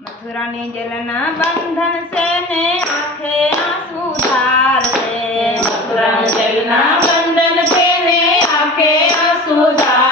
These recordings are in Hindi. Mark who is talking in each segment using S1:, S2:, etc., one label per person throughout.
S1: मथुरा ने जलना बंधन से ने आखे आँसू धार से।
S2: मथुरा ने जलना बंधन से ने आखे आँसू धार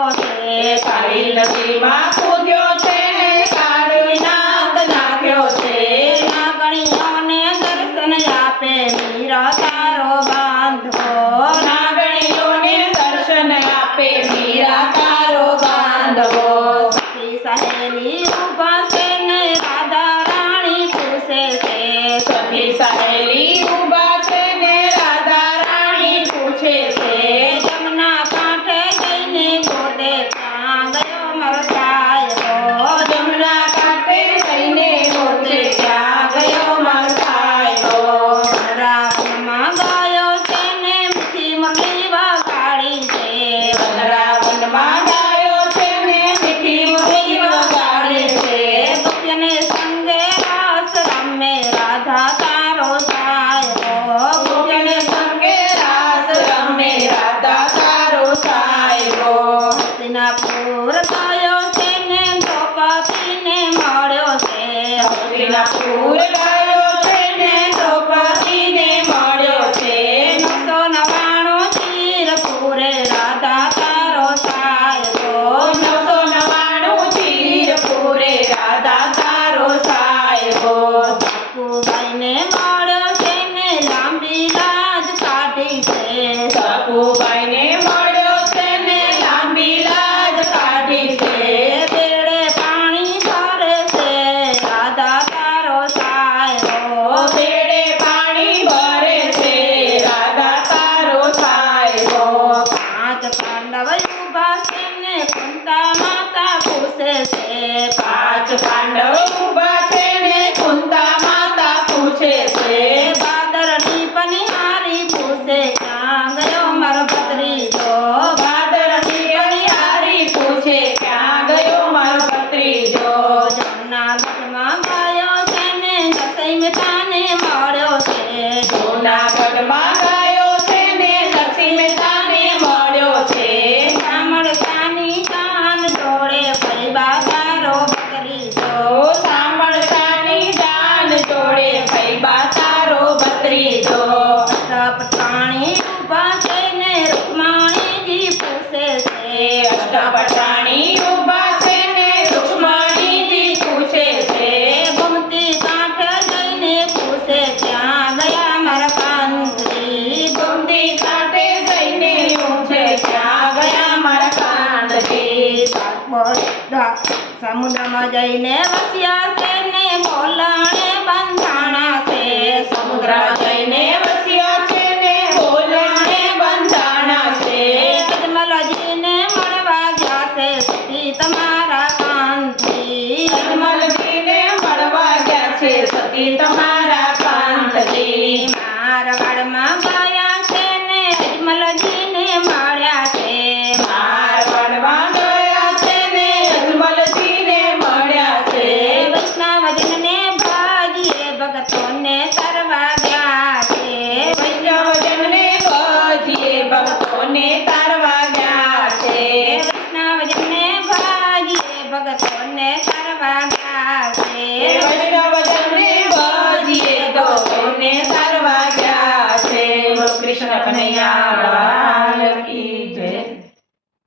S1: કૂદ્યો છે કાળી નદીમાં
S2: છે કાળી નાગ નાખ્યો છે નાગણીઓને દર્શન
S1: આપે મીરા ઠાકોરબાઈને બધા સમુદ્રમાં જઈને વસ્યા છે ને બોલાણે બંધાણા છે
S2: સમુદ્રમાં જઈને
S1: ને કરવા ગાશે
S2: વૈષ્ણવજન ને ભજીએ તો. ને